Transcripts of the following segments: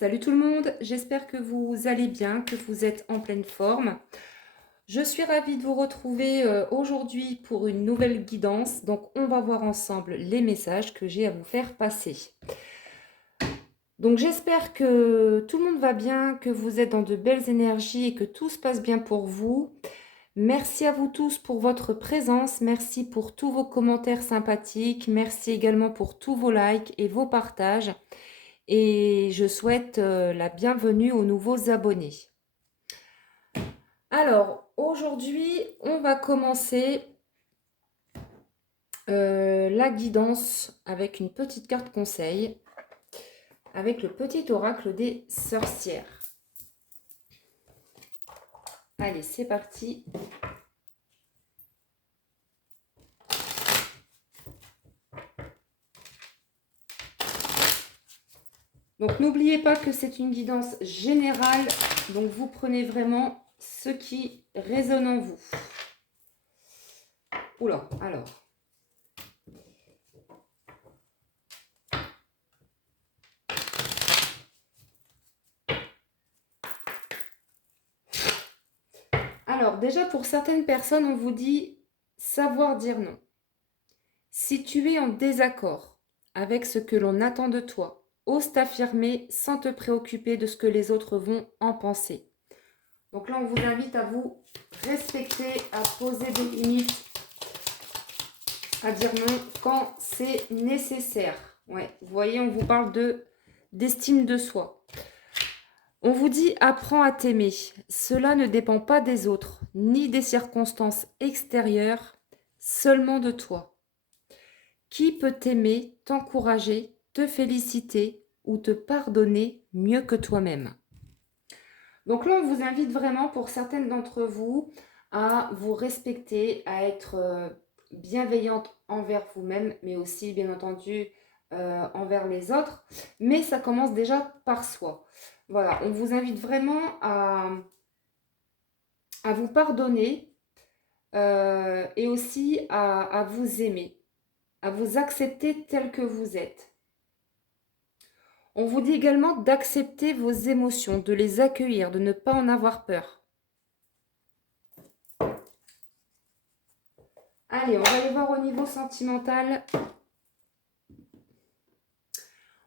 Salut tout le monde, j'espère que vous allez bien, que vous êtes en pleine forme. Je suis ravie de vous retrouver aujourd'hui pour une nouvelle guidance. Donc on va voir ensemble les messages que j'ai à vous faire passer. Donc j'espère que tout le monde va bien, que vous êtes dans de belles énergies et que tout se passe bien pour vous. Merci à vous tous pour votre présence, merci pour tous vos commentaires sympathiques, merci également pour tous vos likes et vos partages. Et je souhaite la bienvenue aux nouveaux abonnés. Alors, aujourd'hui, on va commencer la guidance avec une petite carte conseil, avec le petit oracle des sorcières. Allez, c'est parti. Donc, n'oubliez pas que c'est une guidance générale, donc vous prenez vraiment ce qui résonne en vous. Oula, alors. Alors, déjà, pour certaines personnes, on vous dit savoir dire non. Si tu es en désaccord avec ce que l'on attend de toi, ose t'affirmer sans te préoccuper de ce que les autres vont en penser. Donc là, on vous invite à vous respecter, à poser des limites, à dire non quand c'est nécessaire. Ouais, vous voyez, on vous parle d'estime de soi. On vous dit apprends à t'aimer. Cela ne dépend pas des autres, ni des circonstances extérieures, seulement de toi. Qui peut t'aimer, t'encourager, te féliciter ou te pardonner mieux que toi-même? Donc là, on vous invite vraiment pour certaines d'entre vous à vous respecter, à être bienveillante envers vous-même, mais aussi bien entendu envers les autres. Mais ça commence déjà par soi. Voilà, on vous invite vraiment à vous pardonner et aussi à vous aimer, à vous accepter tel que vous êtes. On vous dit également d'accepter vos émotions, de les accueillir, de ne pas en avoir peur. Allez, on va aller voir au niveau sentimental.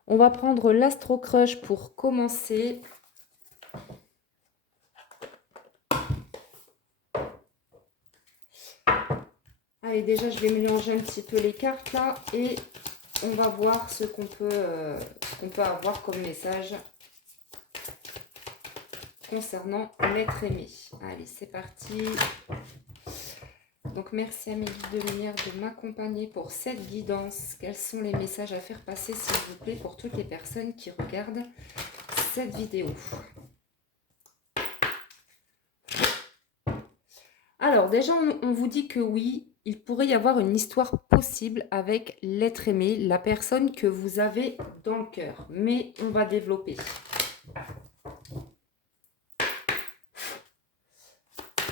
On va prendre l'Astro Crush pour commencer. Allez, déjà, je vais mélanger un petit peu les cartes là et on va voir ce qu'on peut avoir comme message concernant l'être aimé. Allez, c'est parti. Donc, merci à mes guides de lumière de m'accompagner pour cette guidance. Quels sont les messages à faire passer, s'il vous plaît, pour toutes les personnes qui regardent cette vidéo? Alors, déjà, on vous dit que oui, il pourrait y avoir une histoire possible avec l'être aimé, la personne que vous avez dans le cœur. Mais on va développer.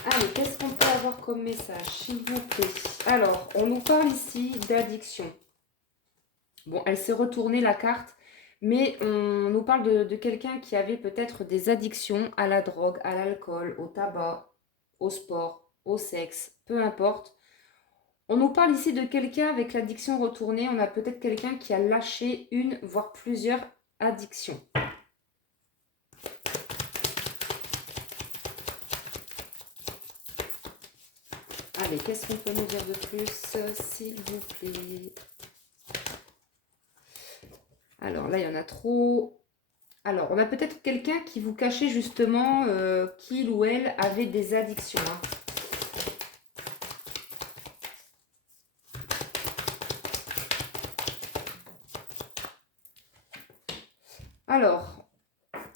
Allez, qu'est-ce qu'on peut avoir comme message, s'il vous plaît? Alors, on nous parle ici d'addiction. Bon, elle s'est retournée la carte, mais on nous parle de quelqu'un qui avait peut-être des addictions à la drogue, à l'alcool, au tabac, au sport, au sexe, peu importe. On nous parle ici de quelqu'un avec l'addiction retournée. On a peut-être quelqu'un qui a lâché une, voire plusieurs addictions. Allez, qu'est-ce qu'on peut nous dire de plus, s'il vous plaît? Alors là, il y en a trop. Alors, on a peut-être quelqu'un qui vous cachait justement qu'il ou elle avait des addictions. Hein. Alors,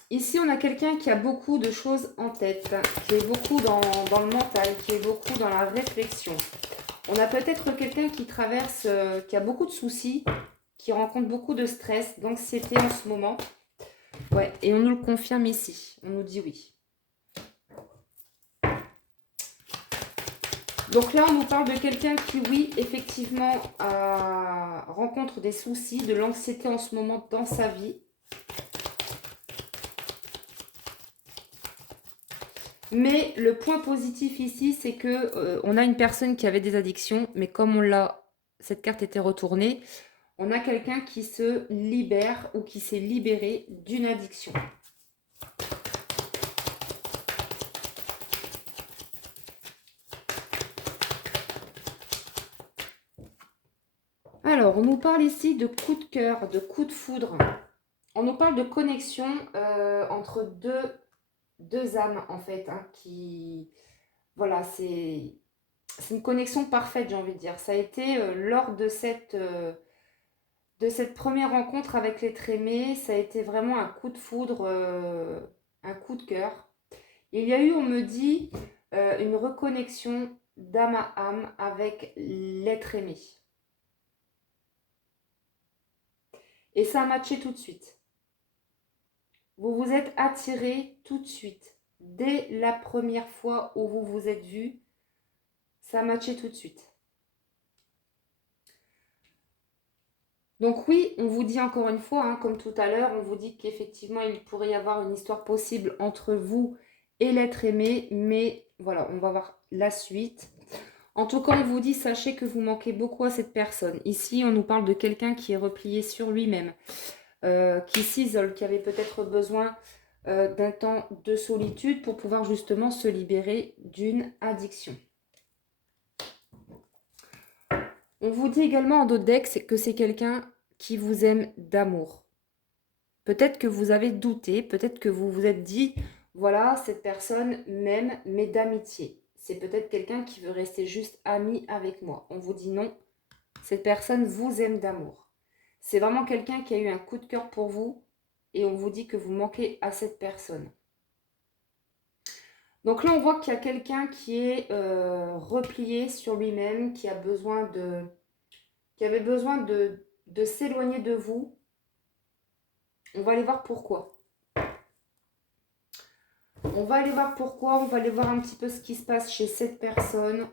ici, on a quelqu'un qui a beaucoup de choses en tête, qui est beaucoup dans le mental, qui est beaucoup dans la réflexion. On a peut-être quelqu'un qui traverse, qui a beaucoup de soucis, qui rencontre beaucoup de stress, d'anxiété en ce moment. Ouais, et on nous le confirme ici. On nous dit oui. Donc là, on nous parle de quelqu'un qui, oui, effectivement, rencontre des soucis, de l'anxiété en ce moment dans sa vie. Mais le point positif ici, c'est que on a une personne qui avait des addictions, mais comme cette carte était retournée, on a quelqu'un qui se libère ou qui s'est libéré d'une addiction. Alors, on nous parle ici de coup de cœur, de coup de foudre. On nous parle de connexion entre deux âmes, en fait, hein, qui... Voilà, c'est une connexion parfaite, j'ai envie de dire. Ça a été lors de cette première rencontre avec l'être aimé, ça a été vraiment un coup de foudre, un coup de cœur. Il y a eu, on me dit, une reconnexion d'âme à âme avec l'être aimé. Et ça a matché tout de suite. Vous vous êtes attirés tout de suite. Dès la première fois où vous vous êtes vus, ça a matché tout de suite. Donc oui, on vous dit encore une fois, hein, comme tout à l'heure, on vous dit qu'effectivement, il pourrait y avoir une histoire possible entre vous et l'être aimé, mais voilà, on va voir la suite. En tout cas, on vous dit, sachez que vous manquez beaucoup à cette personne. Ici, on nous parle de quelqu'un qui est replié sur lui-même, qui s'isole, qui avait peut-être besoin d'un temps de solitude pour pouvoir justement se libérer d'une addiction. On vous dit également en d'autres decks que c'est quelqu'un qui vous aime d'amour. Peut-être que vous avez douté, peut-être que vous vous êtes dit, voilà, cette personne m'aime, mais d'amitié. C'est peut-être quelqu'un qui veut rester juste ami avec moi. On vous dit non, cette personne vous aime d'amour. C'est vraiment quelqu'un qui a eu un coup de cœur pour vous et on vous dit que vous manquez à cette personne. Donc là, on voit qu'il y a quelqu'un qui est replié sur lui-même, qui avait besoin de s'éloigner de vous. On va aller voir pourquoi. On va aller voir pourquoi, on va aller voir un petit peu ce qui se passe chez cette personne.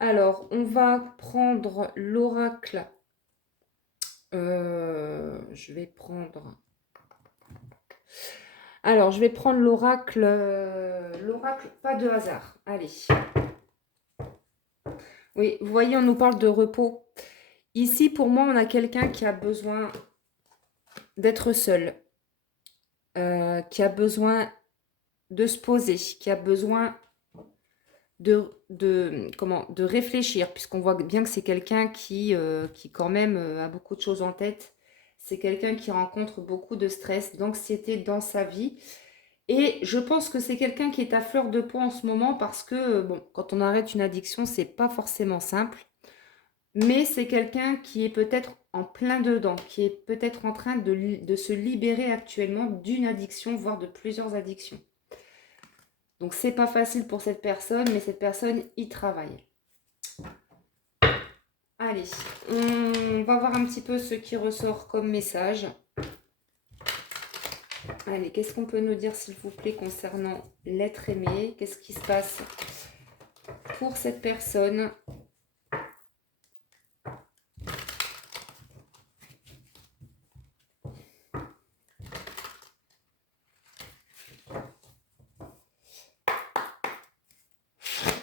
Alors, on va prendre l'oracle. Je vais prendre... Alors, je vais prendre l'oracle. L'oracle, pas de hasard. Allez. Oui, vous voyez, on nous parle de repos. Ici, pour moi, on a quelqu'un qui a besoin d'être seul, qui a besoin de se poser, qui a besoin de réfléchir, puisqu'on voit bien que c'est quelqu'un qui quand même a beaucoup de choses en tête. C'est quelqu'un qui rencontre beaucoup de stress, d'anxiété dans sa vie. Et je pense que c'est quelqu'un qui est à fleur de peau en ce moment parce que, bon, quand on arrête une addiction, c'est pas forcément simple. Mais c'est quelqu'un qui est peut-être en plein dedans, qui est peut-être en train de se libérer actuellement d'une addiction, voire de plusieurs addictions. Donc c'est pas facile pour cette personne, mais cette personne y travaille. Allez, on va voir un petit peu ce qui ressort comme message. Allez, qu'est-ce qu'on peut nous dire s'il vous plaît concernant l'être aimé? Qu'est-ce qui se passe pour cette personne?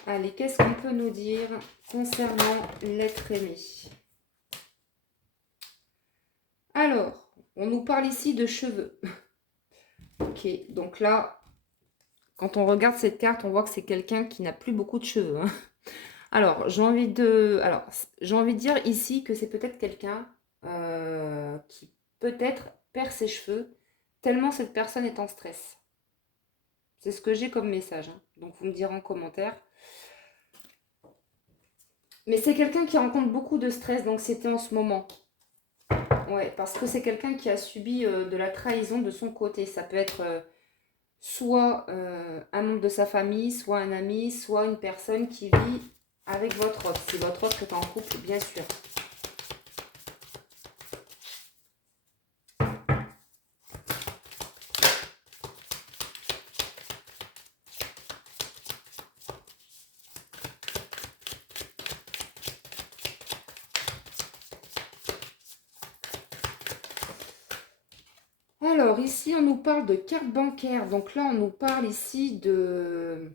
Allez, qu'est-ce qu'on peut nous dire concernant l'être aimé? Alors, on nous parle ici de cheveux. Ok, donc là, quand on regarde cette carte, on voit que c'est quelqu'un qui n'a plus beaucoup de cheveux, hein. Alors, j'ai envie de dire ici que c'est peut-être quelqu'un qui peut-être perd ses cheveux tellement cette personne est en stress. C'est ce que j'ai comme message, hein. Donc, vous me direz en commentaire. Mais c'est quelqu'un qui rencontre beaucoup de stress, d'anxiété en ce moment. Ouais, parce que c'est quelqu'un qui a subi de la trahison de son côté. Ça peut être soit un membre de sa famille, soit un ami, soit une personne qui vit avec votre autre. Si votre autre est en couple, bien sûr. Alors, ici, on nous parle de carte bancaire. Donc là, on nous parle ici de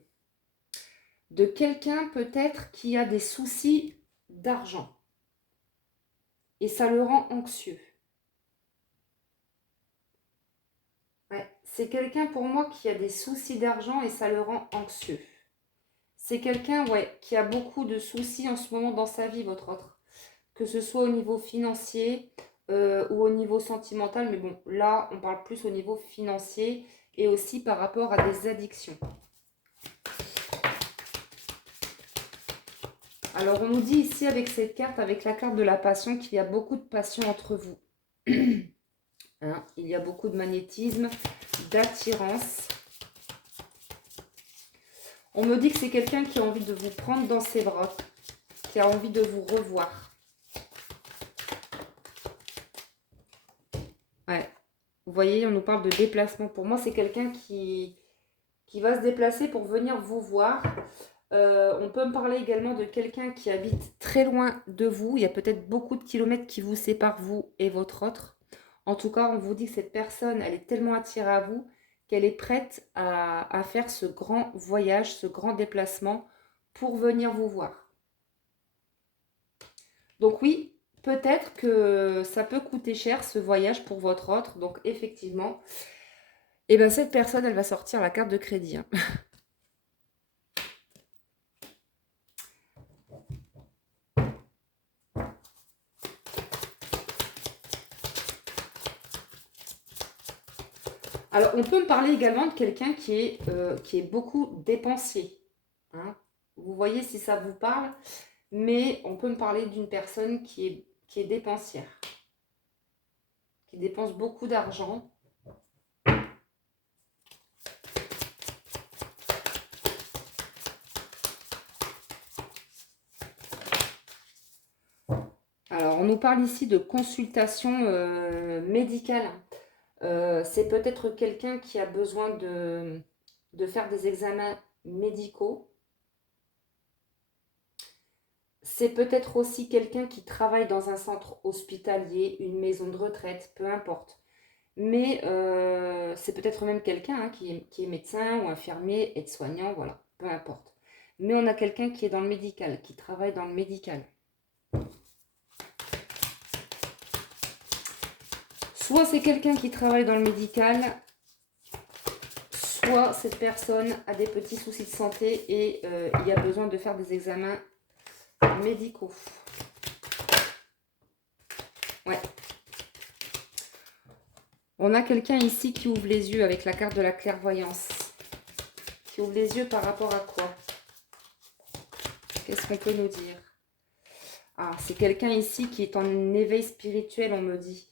quelqu'un peut-être qui a des soucis d'argent. Et ça le rend anxieux. Ouais, c'est quelqu'un pour moi qui a des soucis d'argent et ça le rend anxieux. C'est quelqu'un, ouais, qui a beaucoup de soucis en ce moment dans sa vie, votre autre. Que ce soit au niveau financier ou au niveau sentimental. Mais bon, là, on parle plus au niveau financier et aussi par rapport à des addictions. Alors, on nous dit ici avec cette carte, avec la carte de la passion, qu'il y a beaucoup de passion entre vous. Hein, il y a beaucoup de magnétisme, d'attirance. On me dit que c'est quelqu'un qui a envie de vous prendre dans ses bras, qui a envie de vous revoir. Ouais. Vous voyez, on nous parle de déplacement. Pour moi, c'est quelqu'un qui va se déplacer pour venir vous voir. On peut me parler également de quelqu'un qui habite très loin de vous. Il y a peut-être beaucoup de kilomètres qui vous séparent, vous et votre autre. En tout cas, on vous dit que cette personne, elle est tellement attirée à vous qu'elle est prête à faire ce grand voyage, ce grand déplacement pour venir vous voir. Donc oui, peut-être que ça peut coûter cher ce voyage pour votre autre. Donc effectivement, eh ben, cette personne, elle va sortir la carte de crédit. Hein. Alors, on peut me parler également de quelqu'un qui est beaucoup dépensier. Hein. Vous voyez si ça vous parle, mais on peut me parler d'une personne qui est dépensière, qui dépense beaucoup d'argent. Alors, on nous parle ici de consultation médicale. C'est peut-être quelqu'un qui a besoin de faire des examens médicaux. C'est peut-être aussi quelqu'un qui travaille dans un centre hospitalier, une maison de retraite, peu importe. Mais c'est peut-être même quelqu'un hein, qui est médecin ou infirmier, aide-soignant, voilà, peu importe. Mais on a quelqu'un qui est dans le médical, qui travaille dans le médical. Soit c'est quelqu'un qui travaille dans le médical, soit cette personne a des petits soucis de santé et il y a besoin de faire des examens médicaux. Ouais. On a quelqu'un ici qui ouvre les yeux avec la carte de la clairvoyance. Qui ouvre les yeux par rapport à quoi? Qu'est-ce qu'on peut nous dire? Ah, c'est quelqu'un ici qui est en éveil spirituel, on me dit.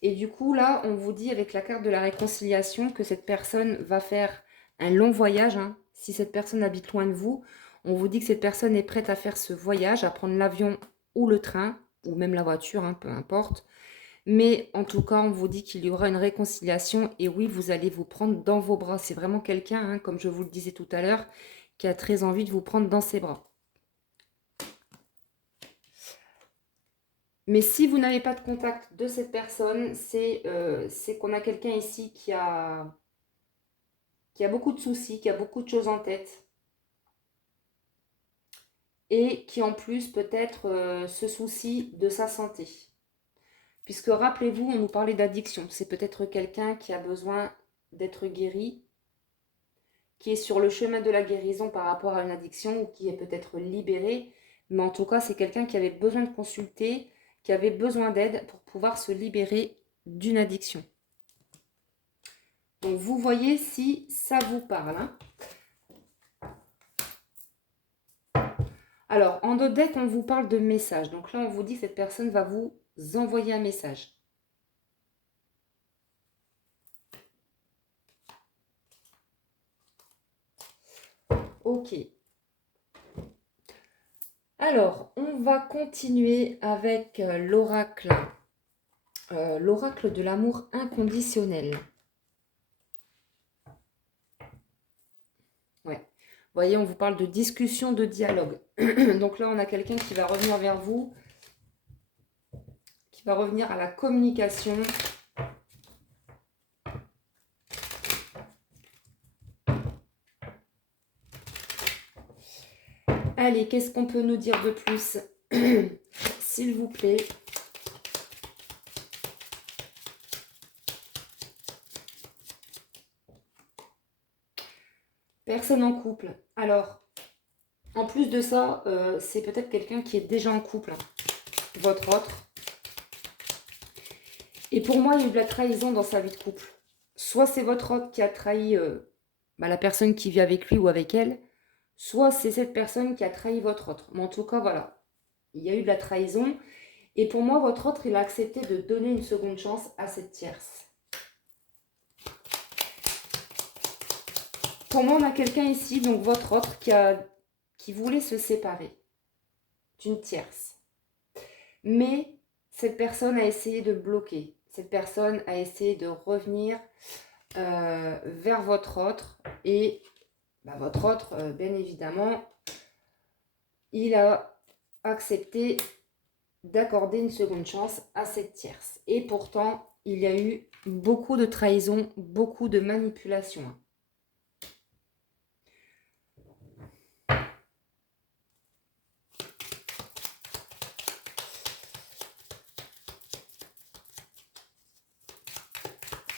Et du coup, là, on vous dit avec la carte de la réconciliation que cette personne va faire un long voyage. Hein. Si cette personne habite loin de vous, on vous dit que cette personne est prête à faire ce voyage, à prendre l'avion ou le train, ou même la voiture, hein, peu importe. Mais en tout cas, on vous dit qu'il y aura une réconciliation et oui, vous allez vous prendre dans vos bras. C'est vraiment quelqu'un, hein, comme je vous le disais tout à l'heure, qui a très envie de vous prendre dans ses bras. Mais si vous n'avez pas de contact de cette personne, c'est qu'on a quelqu'un ici qui a beaucoup de soucis, qui a beaucoup de choses en tête. Et qui en plus peut-être se soucie de sa santé. Puisque rappelez-vous, on nous parlait d'addiction. C'est peut-être quelqu'un qui a besoin d'être guéri, qui est sur le chemin de la guérison par rapport à une addiction ou qui est peut-être libéré. Mais en tout cas, c'est quelqu'un qui avait besoin de consulter, qui avait besoin d'aide pour pouvoir se libérer d'une addiction. Donc, vous voyez si ça vous parle. Hein. Alors, en d'autres decks, on vous parle de message. Donc là, on vous dit que cette personne va vous envoyer un message. Ok. Alors, on va continuer avec l'oracle. L'oracle de l'amour inconditionnel. Ouais. Vous voyez, on vous parle de discussion, de dialogue. Donc là, on a quelqu'un qui va revenir vers vous, qui va revenir à la communication. Allez, qu'est-ce qu'on peut nous dire de plus? S'il vous plaît. Personne en couple. Alors, en plus de ça, c'est peut-être quelqu'un qui est déjà en couple, hein, votre autre. Et pour moi, il y a eu de la trahison dans sa vie de couple. Soit c'est votre autre qui a trahi la personne qui vit avec lui ou avec elle, soit c'est cette personne qui a trahi votre autre. Mais en tout cas, voilà, il y a eu de la trahison. Et pour moi, votre autre, il a accepté de donner une seconde chance à cette tierce. Pour moi, on a quelqu'un ici, donc votre autre, qui voulait se séparer d'une tierce. Mais cette personne a essayé de bloquer. Cette personne a essayé de revenir vers votre autre. Et votre autre, bien évidemment, il a accepté d'accorder une seconde chance à cette tierce. Et pourtant, il y a eu beaucoup de trahison, beaucoup de manipulation.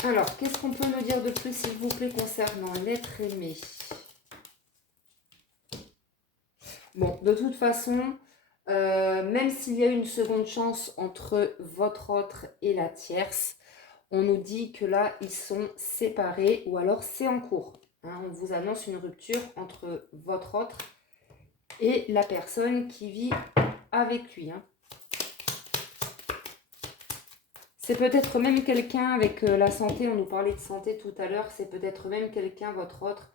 Alors, qu'est-ce qu'on peut nous dire de plus, s'il vous plaît, concernant l'être aimé? Bon, de toute façon, même s'il y a une seconde chance entre votre autre et la tierce, on nous dit que là, ils sont séparés ou alors c'est en cours. Hein, on vous annonce une rupture entre votre autre et la personne qui vit avec lui. Hein. C'est peut-être même quelqu'un avec la santé, on nous parlait de santé tout à l'heure, c'est peut-être même quelqu'un, votre autre,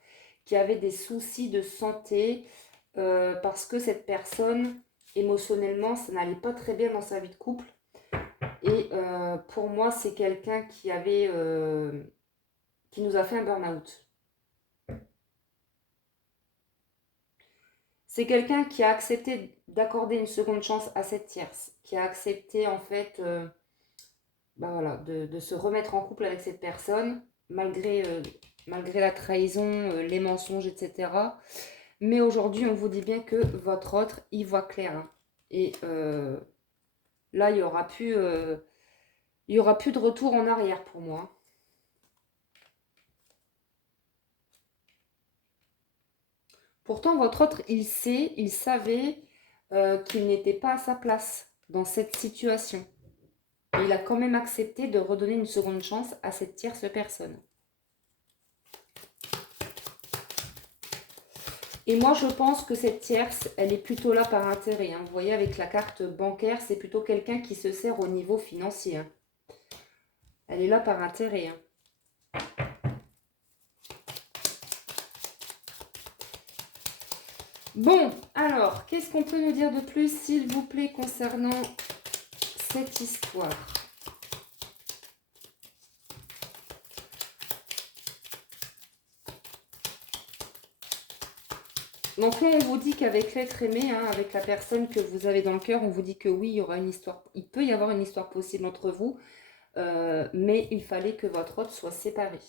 qui avait des soucis de santé parce que cette personne, émotionnellement, ça n'allait pas très bien dans sa vie de couple. Et pour moi, c'est quelqu'un qui nous a fait un burn-out. C'est quelqu'un qui a accepté d'accorder une seconde chance à cette tierce, qui a accepté en fait de se remettre en couple avec cette personne, malgré la trahison, les mensonges, etc. Mais aujourd'hui, on vous dit bien que votre autre y voit clair. Hein. Et là, il n'y aura plus de retour en arrière pour moi. Pourtant, votre autre, il savait qu'il n'était pas à sa place dans cette situation. Et il a quand même accepté de redonner une seconde chance à cette tierce personne. Et moi, je pense que cette tierce, elle est plutôt là par intérêt. Hein. Vous voyez, avec la carte bancaire, c'est plutôt quelqu'un qui se sert au niveau financier. Hein. Elle est là par intérêt. Hein. Bon, alors, qu'est-ce qu'on peut nous dire de plus, s'il vous plaît, concernant cette histoire? Donc là, on vous dit qu'avec l'être aimé, hein, avec la personne que vous avez dans le cœur, on vous dit que oui, il y aura une histoire, il peut y avoir une histoire possible entre vous, mais il fallait que votre autre soit séparé.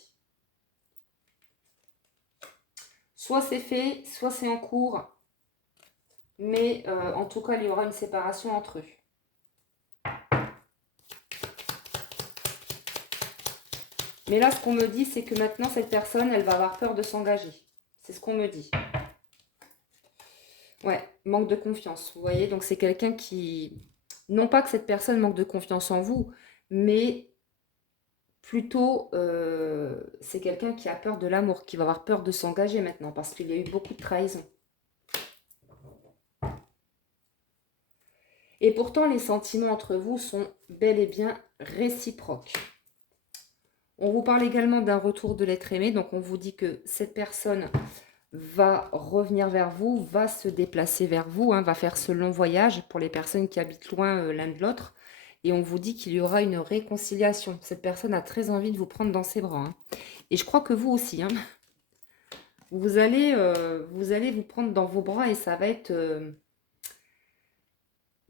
Soit c'est fait, soit c'est en cours, mais en tout cas, il y aura une séparation entre eux. Mais là, ce qu'on me dit, c'est que maintenant, cette personne, elle va avoir peur de s'engager. C'est ce qu'on me dit. Ouais, manque de confiance, vous voyez. Donc, c'est quelqu'un qui... Non pas que cette personne manque de confiance en vous, mais plutôt, c'est quelqu'un qui a peur de l'amour, qui va avoir peur de s'engager maintenant, parce qu'il y a eu beaucoup de trahison. Et pourtant, les sentiments entre vous sont bel et bien réciproques. On vous parle également d'un retour de l'être aimé. Donc, on vous dit que cette personne va revenir vers vous, va se déplacer vers vous, hein, va faire ce long voyage pour les personnes qui habitent loin l'un de l'autre. Et on vous dit qu'il y aura une réconciliation. Cette personne a très envie de vous prendre dans ses bras. Hein. Et je crois que vous aussi. Hein. Vous allez vous prendre dans vos bras et ça va être,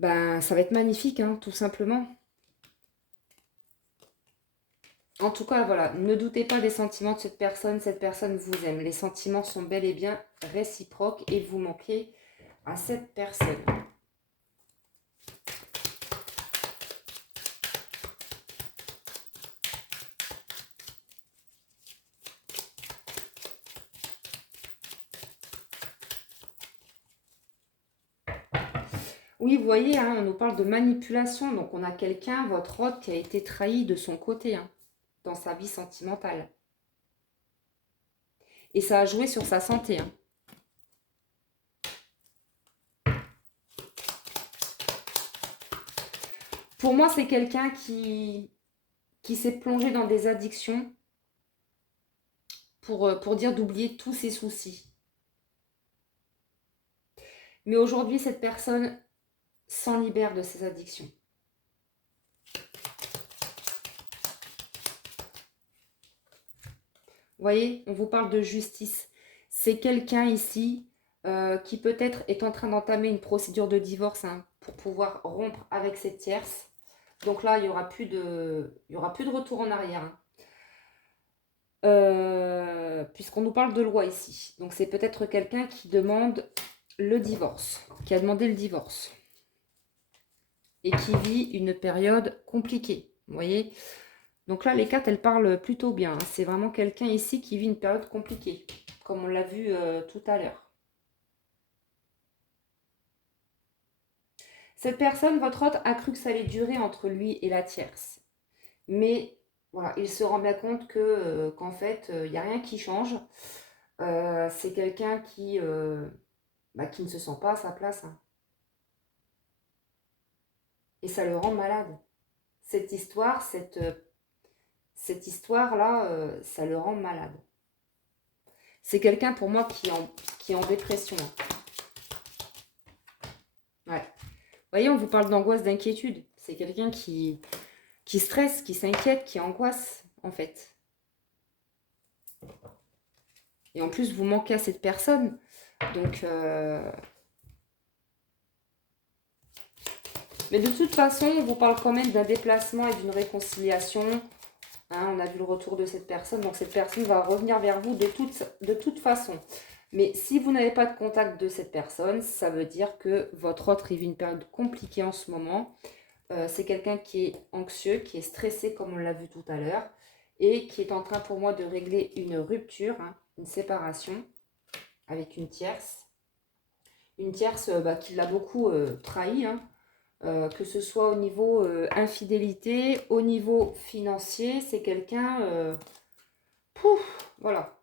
ça va être magnifique, hein, tout simplement. En tout cas, voilà, ne doutez pas des sentiments de cette personne vous aime. Les sentiments sont bel et bien réciproques et vous manquez à cette personne. Oui, vous voyez, hein, on nous parle de manipulation. Donc, on a quelqu'un, votre hôte, qui a été trahi de son côté, hein, dans sa vie sentimentale. Et ça a joué sur sa santé. Hein. Pour moi, c'est quelqu'un qui s'est plongé dans des addictions pour dire d'oublier tous ses soucis. Mais aujourd'hui, cette personne s'en libère de ses addictions. Vous voyez, on vous parle de justice. C'est quelqu'un ici qui peut-être est en train d'entamer une procédure de divorce, hein, pour pouvoir rompre avec cette tierce. Donc là, il n'y aura plus de retour en arrière. Hein. Puisqu'on nous parle de loi ici. Donc c'est peut-être quelqu'un qui demande le divorce, qui a demandé le divorce. Et qui vit une période compliquée. Vous voyez ? Donc là, les cartes, elles parlent plutôt bien. Hein. C'est vraiment quelqu'un ici qui vit une période compliquée, comme on l'a vu tout à l'heure. Cette personne, votre hôte, a cru que ça allait durer entre lui et la tierce. Mais voilà, il se rend bien compte qu'en fait, il n'y a rien qui change. C'est quelqu'un qui ne se sent pas à sa place. Hein. Et ça le rend malade. Cette histoire-là, ça le rend malade. C'est quelqu'un pour moi qui est en dépression. Ouais. Vous voyez, on vous parle d'angoisse, d'inquiétude. C'est quelqu'un qui stresse, qui s'inquiète, qui angoisse, en fait. Et en plus, vous manquez à cette personne. Donc, mais de toute façon, on vous parle quand même d'un déplacement et d'une réconciliation. Hein, on a vu le retour de cette personne. Donc, cette personne va revenir vers vous de toute façon. Mais si vous n'avez pas de contact de cette personne, ça veut dire que votre autre vit une période compliquée en ce moment. C'est quelqu'un qui est anxieux, qui est stressé, comme on l'a vu tout à l'heure. Et qui est en train pour moi de régler une rupture, hein, une séparation avec une tierce. Une tierce qui l'a beaucoup trahi, hein. Que ce soit au niveau infidélité, au niveau financier, c'est quelqu'un, voilà.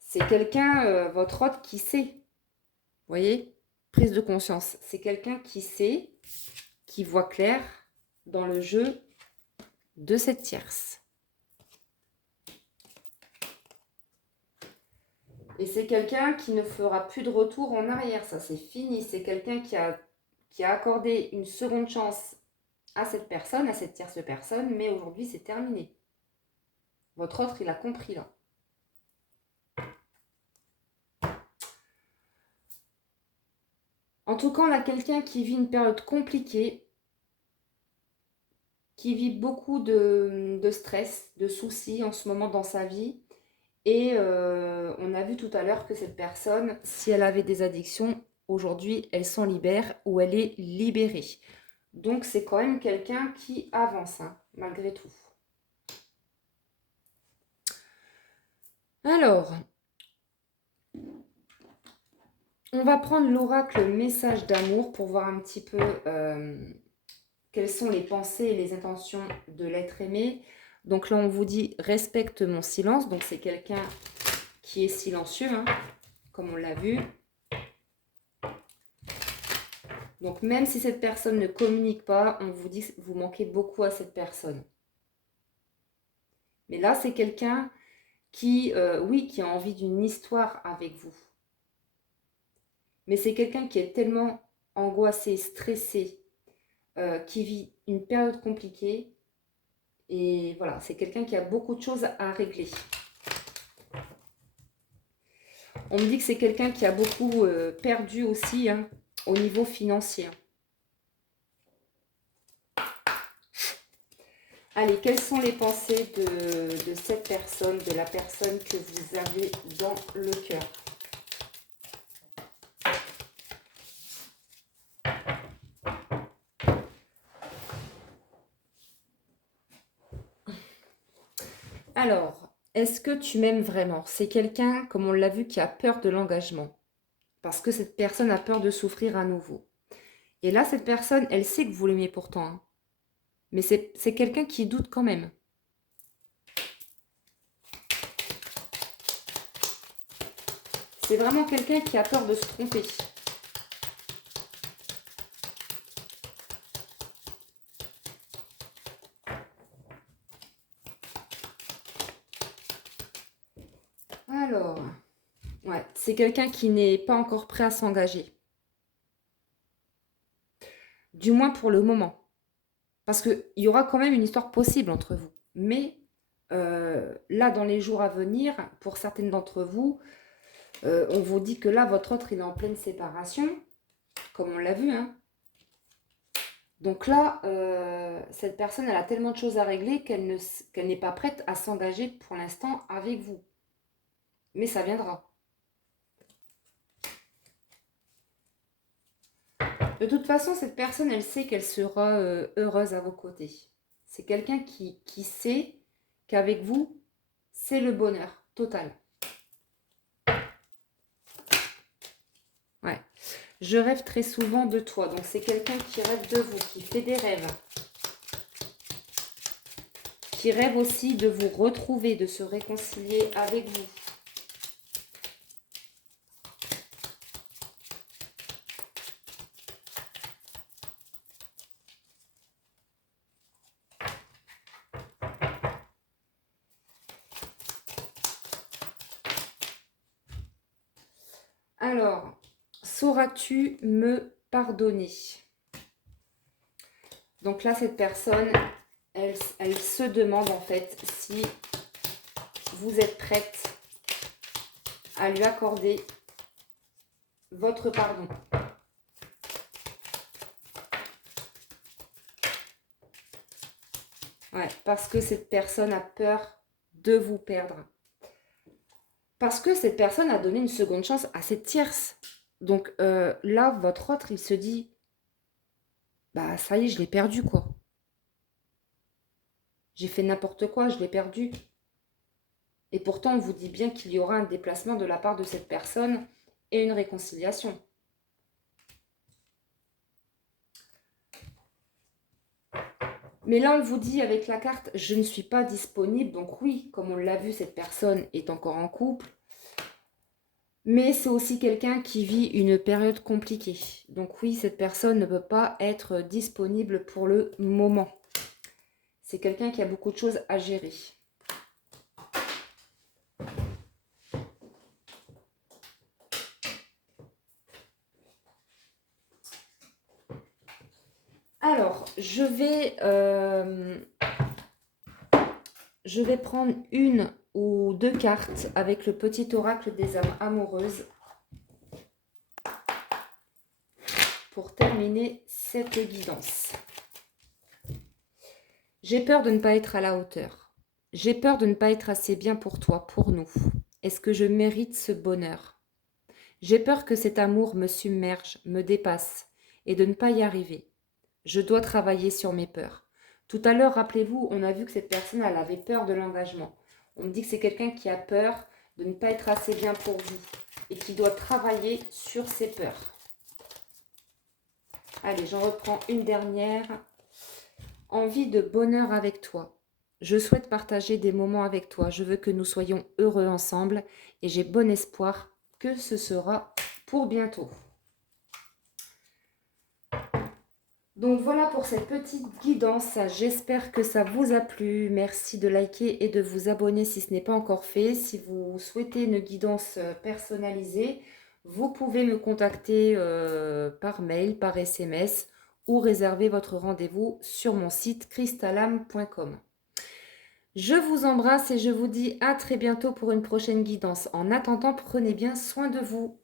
C'est quelqu'un, votre hôte, qui sait. Vous voyez ? Prise de conscience. C'est quelqu'un qui sait, qui voit clair dans le jeu de cette tierce. Et c'est quelqu'un qui ne fera plus de retour en arrière. Ça, c'est fini. C'est quelqu'un qui a accordé une seconde chance à cette personne, à cette tierce personne, mais aujourd'hui, c'est terminé. Votre autre, il a compris là. En tout cas, on a quelqu'un qui vit une période compliquée, qui vit beaucoup de stress, de soucis en ce moment dans sa vie. Et on a vu tout à l'heure que cette personne, si elle avait des addictions, aujourd'hui, elle s'en libère ou elle est libérée. Donc, c'est quand même quelqu'un qui avance, hein, malgré tout. Alors, on va prendre l'oracle message d'amour pour voir un petit peu quelles sont les pensées et les intentions de l'être aimé. Donc là, on vous dit « respecte mon silence ». Donc, c'est quelqu'un qui est silencieux, hein, comme on l'a vu. Donc, même si cette personne ne communique pas, on vous dit que vous manquez beaucoup à cette personne. Mais là, c'est quelqu'un qui, oui, qui a envie d'une histoire avec vous. Mais c'est quelqu'un qui est tellement angoissé, stressé, qui vit une période compliquée. Et voilà, c'est quelqu'un qui a beaucoup de choses à régler. On me dit que c'est quelqu'un qui a beaucoup perdu aussi, hein, au niveau financier. Allez, quelles sont les pensées de cette personne, de la personne que vous avez dans le cœur ? Alors, est-ce que tu m'aimes vraiment? C'est quelqu'un, comme on l'a vu, qui a peur de l'engagement. Parce que cette personne a peur de souffrir à nouveau. Et là, cette personne, elle sait que vous l'aimez pourtant, hein. Mais c'est quelqu'un qui doute quand même. C'est vraiment quelqu'un qui a peur de se tromper. Alors, ouais, c'est quelqu'un qui n'est pas encore prêt à s'engager. Du moins pour le moment. Parce qu'il y aura quand même une histoire possible entre vous. Mais là, dans les jours à venir, pour certaines d'entre vous, on vous dit que là, votre autre, il est en pleine séparation, comme on l'a vu, hein. Donc là, cette personne, elle a tellement de choses à régler qu'elle n'est pas prête à s'engager pour l'instant avec vous. Mais ça viendra. De toute façon, cette personne, elle sait qu'elle sera heureuse à vos côtés. C'est quelqu'un qui sait qu'avec vous, c'est le bonheur total. Ouais. Je rêve très souvent de toi. Donc, c'est quelqu'un qui rêve de vous, qui fait des rêves. Qui rêve aussi de vous retrouver, de se réconcilier avec vous. Alors, sauras-tu me pardonner? Donc là, cette personne, elle se demande en fait si vous êtes prête à lui accorder votre pardon. Ouais, parce que cette personne a peur de vous perdre. Parce que cette personne a donné une seconde chance à cette tierce. Donc là, votre autre, il se dit, bah ça y est, je l'ai perdu quoi. J'ai fait n'importe quoi, je l'ai perdu. Et pourtant, on vous dit bien qu'il y aura un déplacement de la part de cette personne et une réconciliation. Mais là, on vous dit avec la carte, je ne suis pas disponible. Donc oui, comme on l'a vu, cette personne est encore en couple. Mais c'est aussi quelqu'un qui vit une période compliquée. Donc oui, cette personne ne peut pas être disponible pour le moment. C'est quelqu'un qui a beaucoup de choses à gérer. Alors, je vais prendre une ou deux cartes avec le petit oracle des âmes amoureuses pour terminer cette guidance. J'ai peur de ne pas être à la hauteur. J'ai peur de ne pas être assez bien pour toi, pour nous. Est-ce que je mérite ce bonheur? J'ai peur que cet amour me submerge, me dépasse et de ne pas y arriver. Je dois travailler sur mes peurs. Tout à l'heure, rappelez-vous, on a vu que cette personne, elle avait peur de l'engagement. On me dit que c'est quelqu'un qui a peur de ne pas être assez bien pour vous et qui doit travailler sur ses peurs. Allez, j'en reprends une dernière. Envie de bonheur avec toi. Je souhaite partager des moments avec toi. Je veux que nous soyons heureux ensemble et j'ai bon espoir que ce sera pour bientôt. Donc voilà pour cette petite guidance, j'espère que ça vous a plu. Merci de liker et de vous abonner si ce n'est pas encore fait. Si vous souhaitez une guidance personnalisée, vous pouvez me contacter par mail, par SMS ou réserver votre rendez-vous sur mon site crystalame.com. Je vous embrasse et je vous dis à très bientôt pour une prochaine guidance. En attendant, prenez bien soin de vous.